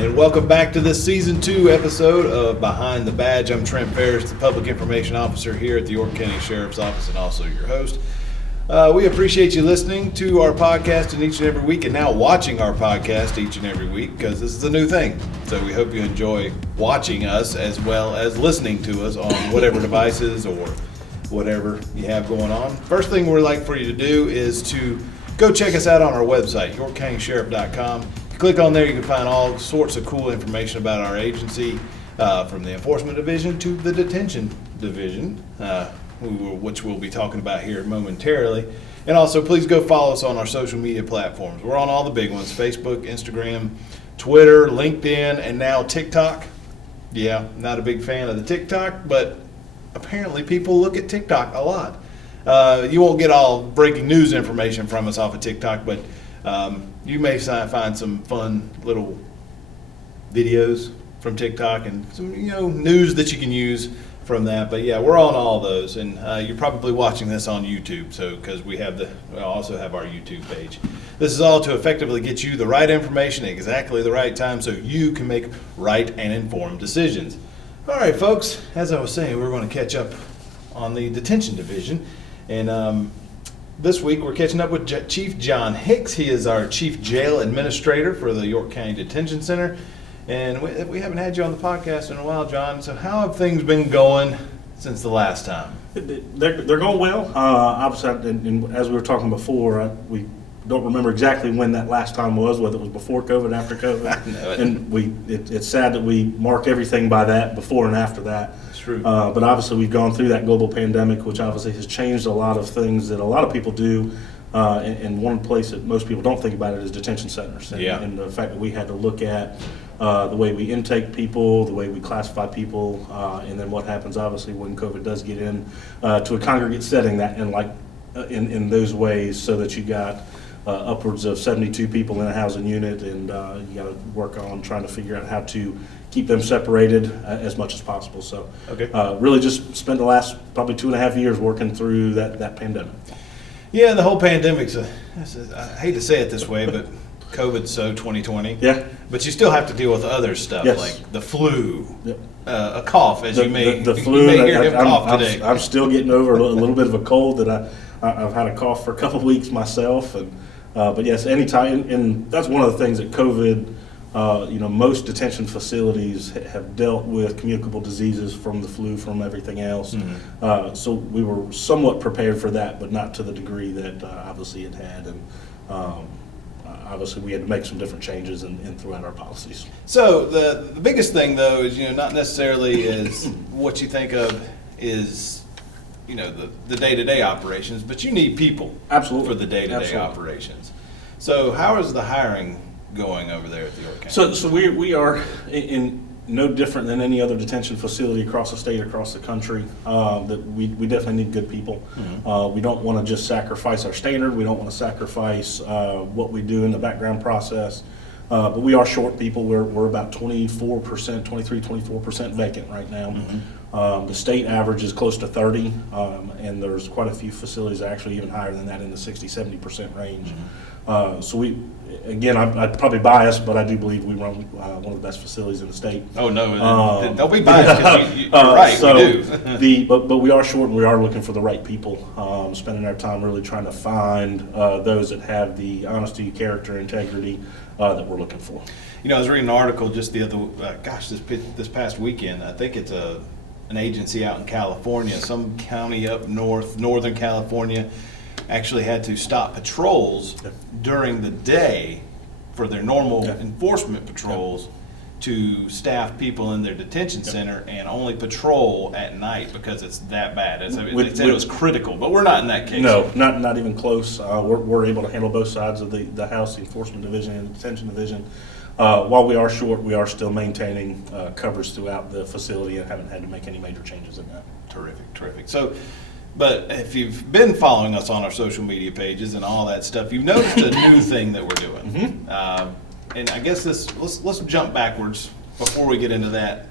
And welcome back to this Season 2 episode of Behind the Badge. I'm Trent Ferris, the Public Information Officer here at the York County Sheriff's Office and also your host. We appreciate you listening to our podcast each and every week and now watching our podcast each and every week because this is a new thing. So we hope you enjoy watching us as well as listening to us on whatever devices or whatever you have going on. First thing we'd like for you to do is to go check us out on our website, yorkcountysheriff.com. Click on there, you can find all sorts of cool information about our agency, from the Enforcement Division to the Detention Division, which we'll be talking about here momentarily. And also, please go follow us on our social media platforms. We're on all the big ones, Facebook, Instagram, Twitter, LinkedIn, and now TikTok. Yeah, not a big fan of the TikTok, but apparently people look at TikTok a lot. You won't get all breaking news information from us off of TikTok, but you may find some fun little videos from TikTok and some news that you can use from that. But yeah, we're on all those, and you're probably watching this on YouTube, so because we also have our YouTube page. This is all to effectively get you the right information at exactly the right time, so you can make right and informed decisions. All right, folks. As I was saying, we're going to catch up on the Detention Division, and this week we're catching up with Chief John Hicks. He is our Chief Jail Administrator for the York County Detention Center. And we haven't had you on the podcast in a while, John. So how have things been going since the last time? They're going well. Obviously, and as we were talking before, we don't remember exactly when that last time was, whether it was before COVID, after COVID. I know it. And it's sad that we mark everything by that, before and after that. It's true. But obviously, we've gone through that global pandemic, which obviously has changed a lot of things that a lot of people do. And one place that most people don't think about it is detention centers. And the fact that we had to look at the way we intake people, the way we classify people, and then what happens obviously when COVID does get in to a congregate setting, that in those ways, so that you got upwards of 72 people in a housing unit, and you got to work on trying to figure out how to keep them separated as much as possible. So really just spent the last probably 2.5 years working through that pandemic. Yeah, the whole pandemic's I hate to say it this way, but COVID's so 2020. Yeah. But you still have to deal with other stuff, Yes. like the flu, Yep. A cough, as you may hear him cough today. I'm still getting over a little bit of a cold that I've had a cough for a couple of weeks myself, and but yes, anytime, and that's one of the things that COVID. Most detention facilities have dealt with communicable diseases from the flu, from everything else. Mm-hmm. So we were somewhat prepared for that, but not to the degree that obviously it had. And obviously we had to make some different changes in throughout our policies. So the biggest thing, though, is not necessarily is what you think of is the day-to-day operations, but you need people. Absolutely. For the day-to-day Absolutely. Operations. So how is the hiring going over there at the York County? So we are in no different than any other detention facility across the state, across the country. That we definitely need good people. Mm-hmm. We don't want to just sacrifice our standard. We don't want to sacrifice what we do in the background process. But we are short people. We're about 24% vacant right now. Mm-hmm. The state average is close to 30, and there's quite a few facilities actually even higher than that, in the 60-70% range. Mm-hmm. So Again, I'd probably biased, but I do believe we run one of the best facilities in the state. Oh, no, don't be biased, because you're right, so we do. But we are short, and we are looking for the right people, spending our time really trying to find those that have the honesty, character, integrity that we're looking for. I was reading an article just the other, this past weekend. I think it's an agency out in California, some county up northern California, actually had to stop patrols during the day for their normal enforcement patrols to staff people in their detention center and only patrol at night because it's that bad. They said it was critical, but we're not in that case. No, not even close. We're able to handle both sides of the house, the Enforcement Division and the Detention Division. While we are short, we are still maintaining coverage throughout the facility and haven't had to make any major changes in that. Terrific. So, but if you've been following us on our social media pages and all that stuff, you've noticed a new thing that we're doing. Mm-hmm. And I guess let's jump backwards before we get into that.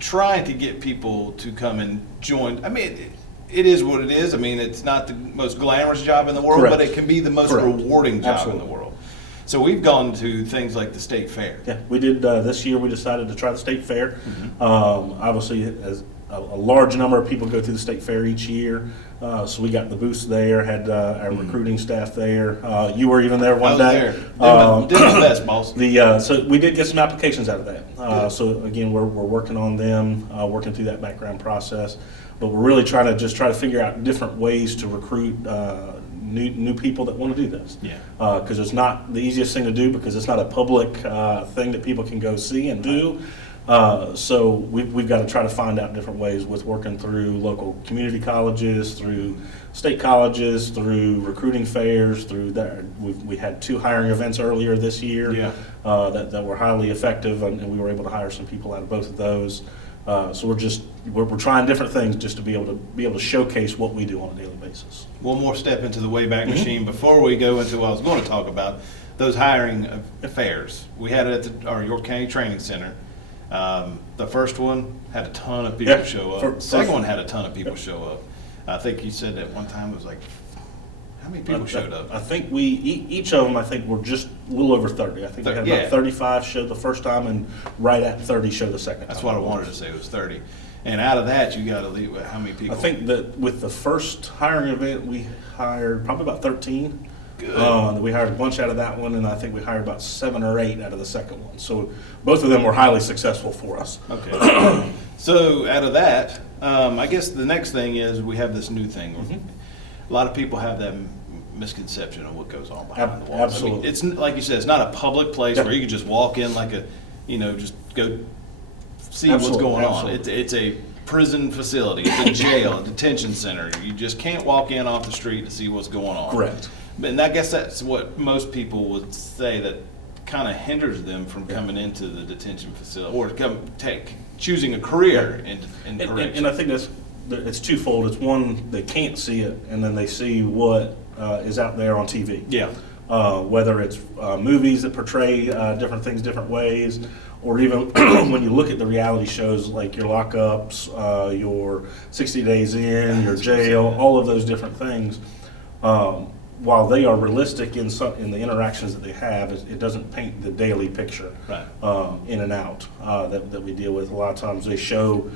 Trying to get people to come and join. I mean, it is what it is. I mean, it's not the most glamorous job in the world, Correct. but it can be the most Correct. rewarding job Absolutely. in the world. So we've gone to things like the state fair. Yeah, we did, this year we decided to try the state fair. Obviously, as a large number of people go through the state fair each year, so we got the booths there, had our recruiting staff there. You were even there one day. Did my best, boss. So we did get some applications out of that. So again, we're working on them, working through that background process. But we're really trying to figure out different ways to recruit new people that want to do this. Yeah. Because it's not the easiest thing to do, because it's not a public thing that people can go see and do. So we've got to try to find out different ways with working through local community colleges, through state colleges, through recruiting fairs, through that. We had 2 hiring events earlier this year. Yeah. That were highly effective, and we were able to hire some people out of both of those. So we're trying different things just to be able to showcase what we do on a daily basis. One more step into the Wayback Machine before we go into what I was going to talk about, those hiring affairs. We had it at our York County Training Center. The first one had a ton of people show up. The second one had a ton of people show up. I think you said at one time it was like, how many people showed up? I think each of them, I think, were just a little over 30. I think we had about 35 show the first time, and right at 30 show the second time. That's what I wanted to say, it was 30. And out of that, you got to leave, how many people? I think that with the first hiring event, we hired probably about 13. Good. We hired a bunch out of that one, and I think we hired about 7 or 8 out of the second one. So both of them were highly successful for us. Okay. So out of that, I guess the next thing is we have this new thing. A lot of people have that misconception of what goes on behind the walls. Absolutely. I mean, it's like you said, it's not a public place where you can just walk in like just go see what's going on. It's a prison facility, it's a jail, a detention center. You just can't walk in off the street to see what's going on. Correct. And I guess that's what most people would say that kind of hinders them from coming into the detention facility or choosing a career in correction. And I think it's twofold. It's one, they can't see it, and then they see what is out there on TV. Yeah. Whether it's movies that portray different things different ways, or even when you look at the reality shows like your lockups, your 60 Days In, your jail, all of those different things. While they are realistic in the interactions that they have, it doesn't paint the daily picture. Right. In and out that we deal with. A lot of times they show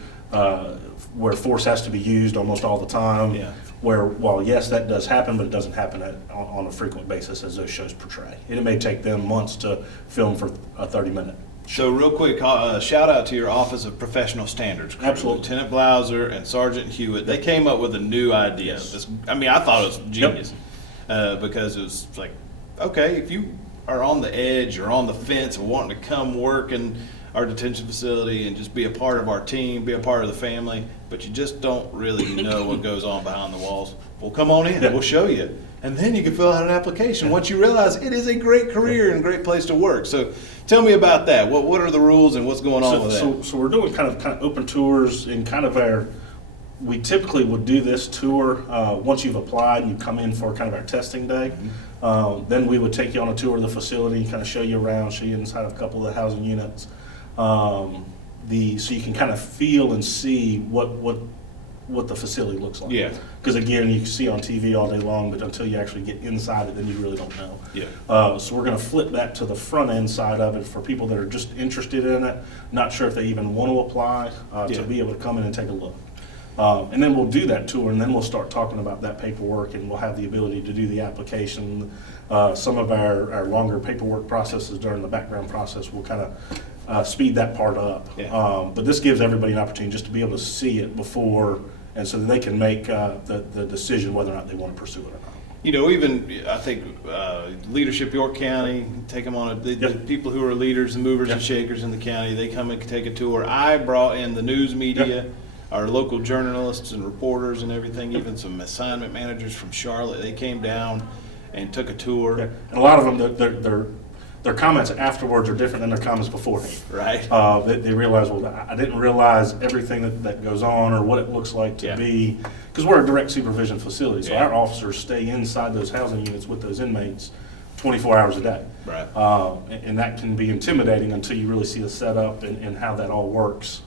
where force has to be used almost all the time. Yeah. Where, while yes, that does happen, but it doesn't happen on a frequent basis as those shows portray. And it may take them months to film for a 30-minute. So real quick, shout out to your Office of Professional Standards crew. Absolutely. Lieutenant Blauser and Sergeant Hewitt, they came up with a new idea. Yes. I thought it was genius. Because it was like, okay, if you are on the edge or on the fence and wanting to come work in our detention facility and just be a part of our team, be a part of the family, but you just don't really know what goes on behind the walls, well, come on in, we'll show you. And then you can fill out an application once you realize it is a great career and a great place to work. So tell me about that. What are the rules and what's going on with that? So we're doing kind of open tours in kind of we typically would do this tour once you've applied and you come in for kind of our testing day. Then we would take you on a tour of the facility, kind of show you around, show you inside of a couple of the housing units. So you can kind of feel and see what the facility looks like. Yeah. Because again, you can see on TV all day long, but until you actually get inside it, then you really don't know. Yeah. So we're going to flip that to the front end side of it for people that are just interested in it, not sure if they even want to apply, to be able to come in and take a look. And then we'll do that tour, and then we'll start talking about that paperwork, and we'll have the ability to do the application. Some of our longer paperwork processes during the background process will kind of speed that part up. Yeah. But this gives everybody an opportunity just to be able to see it before, and so that they can make the decision whether or not they want to pursue it or not. Even, I think, Leadership York County, take them on the people who are leaders and movers and shakers in the county, they come and take a tour. I brought in the news media, our local journalists and reporters and everything, even some assignment managers from Charlotte. They came down and took a tour. Yeah. And a lot of them, their comments afterwards are different than their comments beforehand. Right. They realize, well, I didn't realize everything that goes on or what it looks like to be, because we're a direct supervision facility, so our officers stay inside those housing units with those inmates 24 hours a day. Right. And that can be intimidating until you really see the setup and how that all works.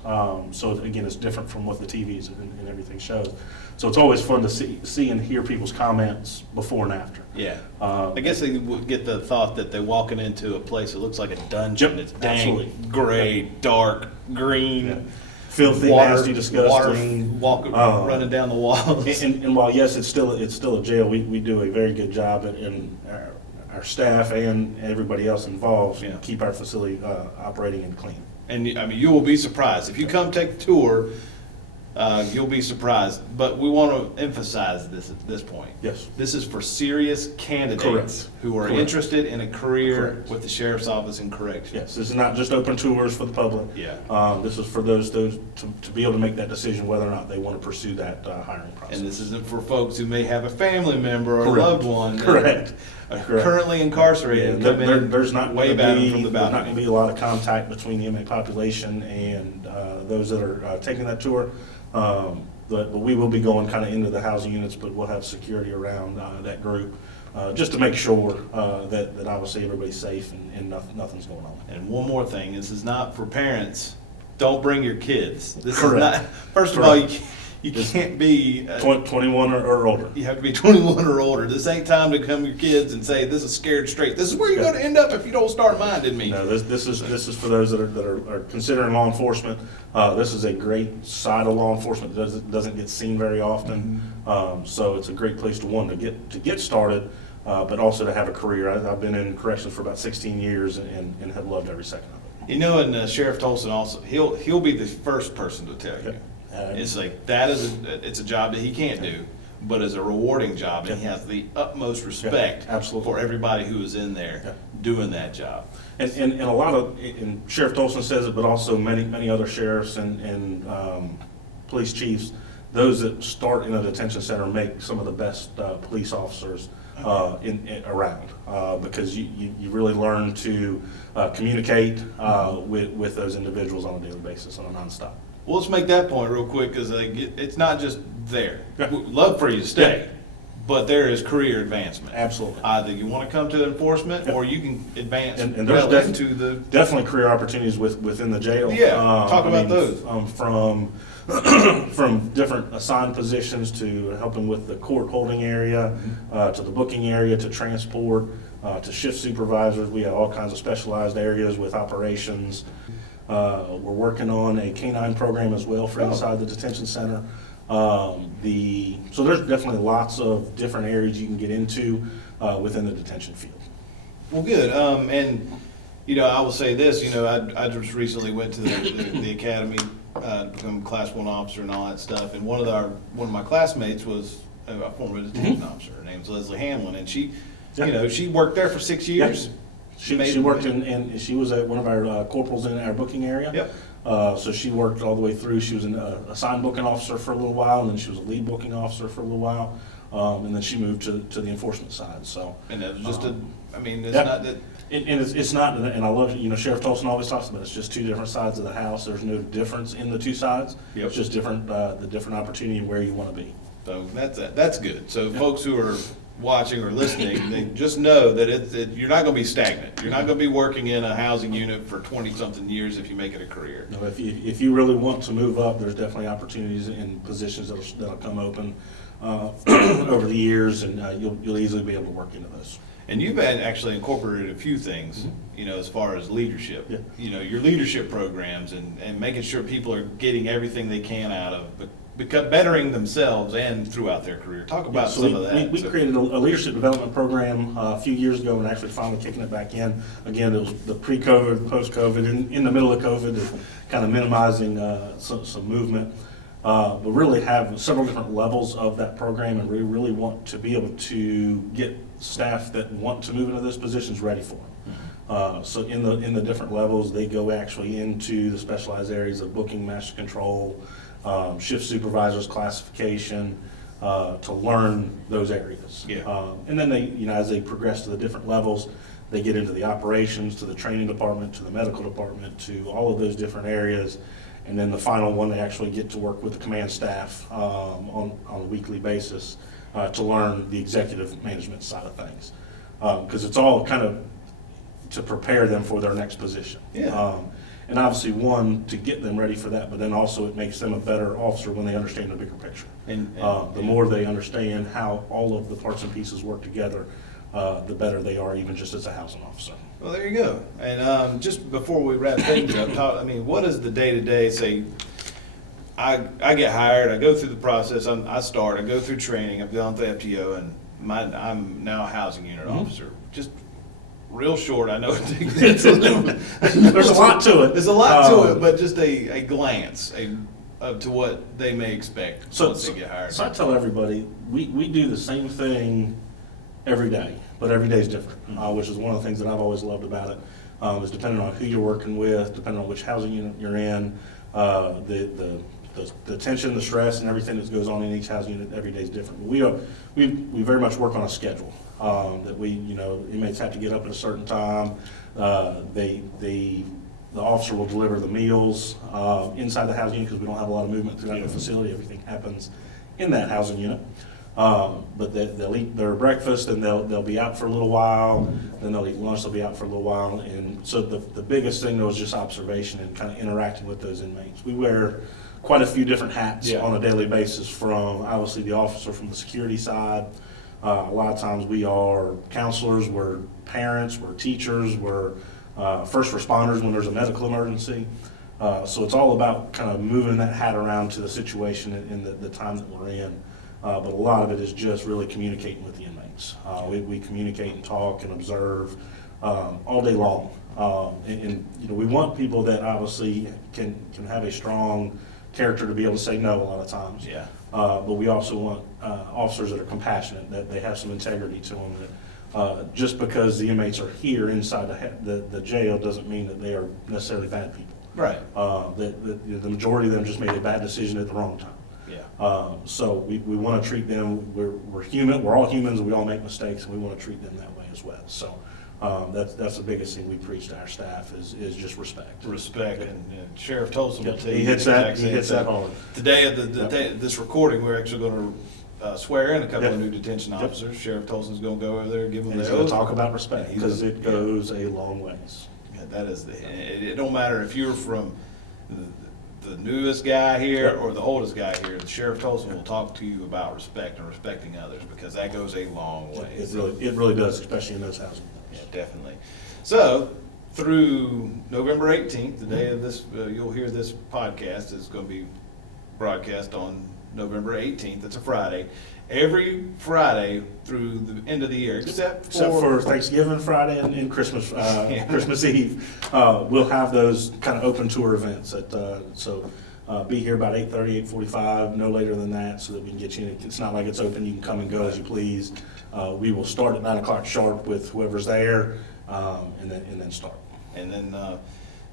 So again, it's different from what the TVs and everything shows. So it's always fun to see and hear people's comments before and after. Yeah. I guess they would get the thought that they're walking into a place that looks like a dungeon. It's dang, gray, dark, green. Yeah. Filthy, nasty, disgusting. Running down the walls. And while yes, it's still a jail, we do a very good job in our staff and everybody else involved keep our facility operating and clean. And I mean, you will be surprised if you come take the tour. You'll be surprised, but we want to emphasize this at this point. Yes. This is for serious candidates who are interested in a career with the Sheriff's Office in corrections. Yes, this is not just open tours for the public. Yeah. This is for those to be able to make that decision whether or not they want to pursue that hiring process. And this isn't for folks who may have a family member or a loved one Correct. Currently incarcerated. There's not going to be a lot of contact between the inmate population and those that are taking that tour. But we will be going kind of into the housing units, but we'll have security around that group just to make sure that obviously everybody's safe and nothing's going on. And one more thing, this is not for parents. Don't bring your kids. This Correct. is not. First of all, you can't be 21 or older. You have to be 21 or older. This ain't time to come to your kids and say this is scared straight. This is where you're going to end up if you don't start minding me. No, this is for those that are considering law enforcement. This is a great side of law enforcement that doesn't get seen very often. So it's a great place to get started, but also to have a career. I've been in corrections for about 16 years and have loved every second of it. You know, and Sheriff Tolson also he'll be the first person to tell you. It's like it's a job that he can't do, but it's a rewarding job, and he has the utmost respect for everybody who is in there doing that job. And a lot of, and Sheriff Tolson says it, but also many other sheriffs and police chiefs, those that start in a detention center make some of the best police officers around because you really learn to communicate with those individuals on a daily basis on a nonstop. Well, let's make that point real quick because it's not just there. We'd love for you to stay, but there is career advancement. Absolutely. Either you want to come to enforcement or you can advance and there's into the definitely career opportunities within the jail. Yeah, talk about those. From different assigned positions to helping with the court holding area, to the booking area, to transport, to shift supervisors. We have all kinds of specialized areas with operations. We're working on a canine program as well for inside the detention center. So there's definitely lots of different areas you can get into within the detention field. Well, good. And you know, I will say this. You know, I just recently went to the academy, become a Class 1 officer and all that stuff. And one of my classmates was a former detention officer. Her name's Leslie Hamlin, and she, you know, she worked there for 6 years. She worked and she was one of our corporals in our booking area. Yep. So she worked all the way through. She was an assigned booking officer for a little while, and then she was a lead booking officer for a little while, and then she moved to the enforcement side. So. And that was just it's not that. It's not, and I love it. You know, Sheriff Tolson always talks about it's just two different sides of the house. There's no difference in the two sides. Yep. It's just different, the different opportunity where you want to be. So that's good. So folks who are watching or listening, they just know that you're not going to be stagnant. You're not going to be working in a housing unit for 20-something years if you make it a career. No, if you really want to move up, there's definitely opportunities in positions that'll come open over the years, and you'll easily be able to work into those. And you've actually incorporated a few things, you know, as far as leadership. Yeah. You know, your leadership programs and making sure people are getting everything they can out of bettering themselves and throughout their career. Talk about some of that. We created a leadership development program a few years ago and actually finally kicking it back in. Again, it was the pre-COVID, post-COVID, in the middle of COVID, kind of minimizing some movement. But really have several different levels of that program, and we really want to be able to get staff that want to move into those positions ready for them. So in the different levels, they go actually into the specialized areas of booking, master control, shift supervisors, classification, to learn those areas. Yeah. And then they, you know, as they progress to the different levels, they get into the operations, to the training department, to the medical department, to all of those different areas. And then the final one, they actually get to work with the command staff on a weekly basis to learn the executive management side of things. because it's all kind of to prepare them for their next position. Yeah. And obviously, one, to get them ready for that, but then also it makes them a better officer when they understand the bigger picture. The more they understand how all of the parts and pieces work together, the better they are, even just as a housing officer. Well, there you go. And just before we wrap things up, what is the day-to-day, say, I get hired, I go through the process, I go through training, I've gone through FTO, and I'm now a housing unit officer. Just real short, I know it's There's a lot to it. There's a lot to it, but just a glance to what they may expect once they get hired. So I tell everybody, we do the same thing every day, but every day is different, which is one of the things that I've always loved about it, is depending on who you're working with, depending on which housing unit you're in, the tension, the stress, and everything that goes on in each housing unit every day is different. But we very much work on a schedule, that inmates have to get up at a certain time. The officer will deliver the meals inside the housing unit, because we don't have a lot of movement throughout the facility. Everything happens in that housing unit. But they'll eat their breakfast, and they'll be out for a little while, then they'll eat lunch, they'll be out for a little while. And so the biggest thing, though, is just observation and kind of interacting with those inmates. We wear quite a few different hats on a daily basis, from obviously the officer from the security side. A lot of times we are counselors, we're parents, we're teachers, we're first responders when there's a medical emergency. So it's all about kind of moving that hat around to the situation in the time that we're in. But a lot of it is just really communicating with the inmates. We communicate and talk and observe all day long. And we want people that obviously can have a strong character to be able to say no a lot of times. Yeah. But we also want officers that are compassionate, that they have some integrity to them. That just because the inmates are here inside the jail doesn't mean that they are necessarily bad people. Right. The majority of them just made a bad decision at the wrong time. Yeah. So we want to treat them, we're human, we're all humans, and we all make mistakes, and we want to treat them that way as well. So that's the biggest thing we preach to our staff is just respect. Respect, and Sheriff Tolson will tell you. He hits that hard. Today of this recording, we're actually going to swear in a couple of new detention officers. Sheriff Tolson's going to go over there and give them their oath. He's going to talk about respect, because it goes a long ways. Yeah, that is it don't matter if you're from the newest guy here or the oldest guy here, the Sheriff Tolson will talk to you about respect and respecting others, because that goes a long way. It really does, especially in those housing. Yeah, definitely. So through November 18th, the day of this, you'll hear this podcast is going to be broadcast on November 18th. It's a Friday. Every Friday through the end of the year, except for Thanksgiving Friday and Christmas Christmas Eve, we'll have those kind of open tour events. So be here about 8:30, 8:45, no later than that, so that we can get you in. It's not like it's open; you can come and go as you please. We will start at 9 o'clock sharp with whoever's there, and then start. And then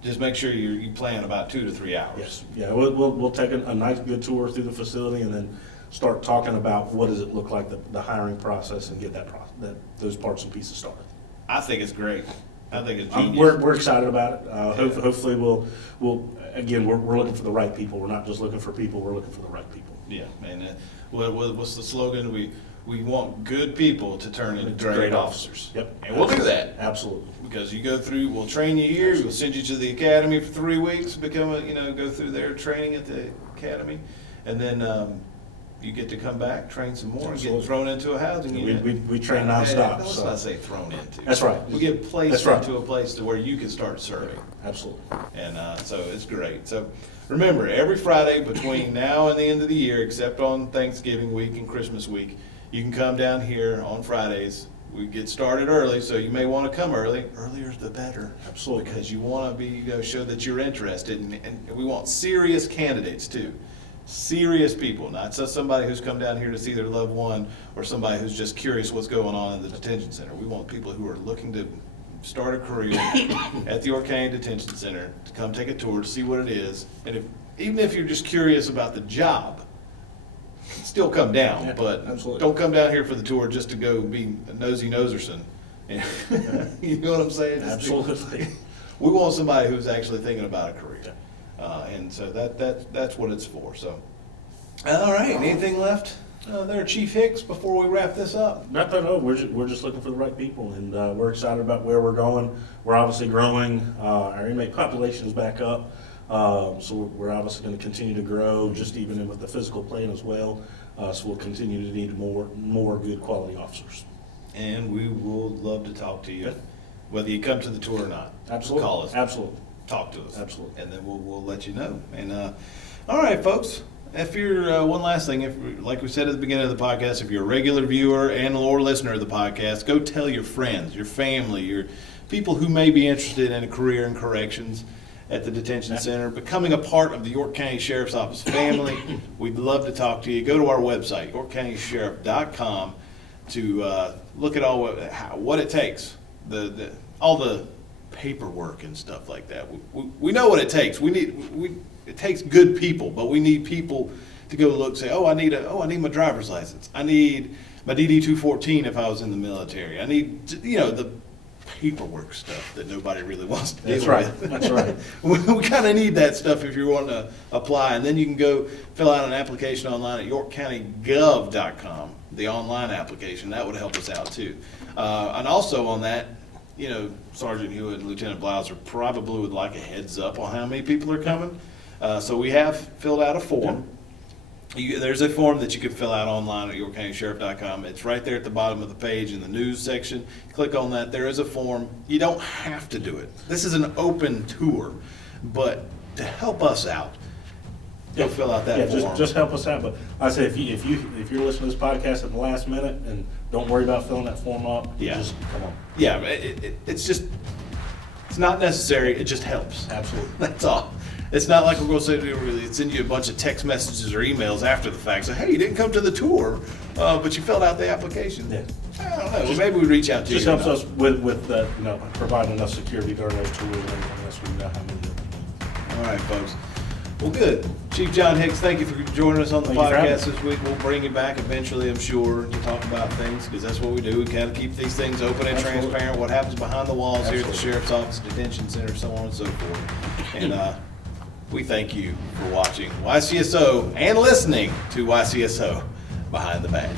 just make sure you plan about 2 to 3 hours. Yes. Yeah. We'll take a nice good tour through the facility, and then start talking about what does it look like, the hiring process, and get those parts and pieces started. I think it's great. I think it's genius. We're excited about it. Hopefully we'll again, we're looking for the right people. We're not just looking for people, we're looking for the right people. Yeah, and what's the slogan? We want good people to turn into great officers. Yep. And we'll do that. Absolutely. Because you go through, we'll train you here, we'll send you to the academy for 3 weeks, go through their training at the academy, and then you get to come back, train some more, and get thrown into a housing unit. We train nonstop. Let's not say thrown into. That's right. We get placed into a place to where you can start serving. Absolutely. And so it's great. So remember, every Friday between now and the end of the year, except on Thanksgiving week and Christmas week, you can come down here on Fridays. We get started early, so you may want to come early. Earlier the better. Absolutely. Because you want to be, show that you're interested, and we want serious candidates too. Serious people, not just somebody who's come down here to see their loved one, or somebody who's just curious what's going on in the detention center. We want people who are looking to start a career at the York County Detention Center, to come take a tour, to see what it is. And even if you're just curious about the job, still come down, but absolutely. Don't come down here for the tour just to go be a nosy noserson. You know what I'm saying? Absolutely. We want somebody who's actually thinking about a career. And so that's what it's for. So, all right. Anything left? there, Chief Hicks, before we wrap this up? Not that, no, we're just looking for the right people, and we're excited about where we're going. We're obviously growing. Our inmate population is back up, so we're obviously going to continue to grow, just even with the physical plan as well. So we'll continue to need more good quality officers. And we will love to talk to you, whether you come to the tour or not. Absolutely. Call us. Absolutely. Talk to us. Absolutely. And then we'll let you know. And all right, folks. If you're one last thing, if like we said at the beginning of the podcast, if you're a regular viewer and or listener of the podcast, go tell your friends, your family, your people who may be interested in a career in corrections at the detention center, becoming a part of the York County Sheriff's Office family. We'd love to talk to you. Go to our website, YorkCountySheriff.com, to look at all what it takes, all the paperwork and stuff like that. We know what it takes. It takes good people, but we need people to go look, say, I need my driver's license. I need my DD-214 if I was in the military. I need, the paperwork stuff that nobody really wants to deal with. That's right. We kind of need that stuff if you want to apply. And then you can go fill out an application online at YorkCountyGov.com, the online application. That would help us out too. And also on that, Sergeant Hewitt and Lieutenant Blouser probably would like a heads up on how many people are coming. So we have filled out a form. There's a form that you can fill out online at YorkCountySheriff.com. It's right there at the bottom of the page in the news section. Click on that. There is a form. You don't have to do it. This is an open tour, but to help us out, go fill out that form. Just help us out. But I say if you're listening to this podcast at the last minute and don't worry about filling that form up, just come on. Yeah, it's not necessary. It just helps. Absolutely. That's all. It's not like we're going to say, send you a bunch of text messages or emails after the fact. Say, hey, you didn't come to the tour, but you filled out the application. Yeah. I don't know. Maybe we reach out to you. Just helps us with providing enough security during those tours and everything else we got. All right, folks. Well, good. Chief John Hicks, thank you for joining us on the podcast this week. We'll bring you back eventually, I'm sure, to talk about things, because that's what we do. We kind of keep these things open and transparent, what happens behind the walls here at the Sheriff's Office, Detention Center, so on and so forth. And we thank you for watching YCSO and listening to YCSO Behind the Badge.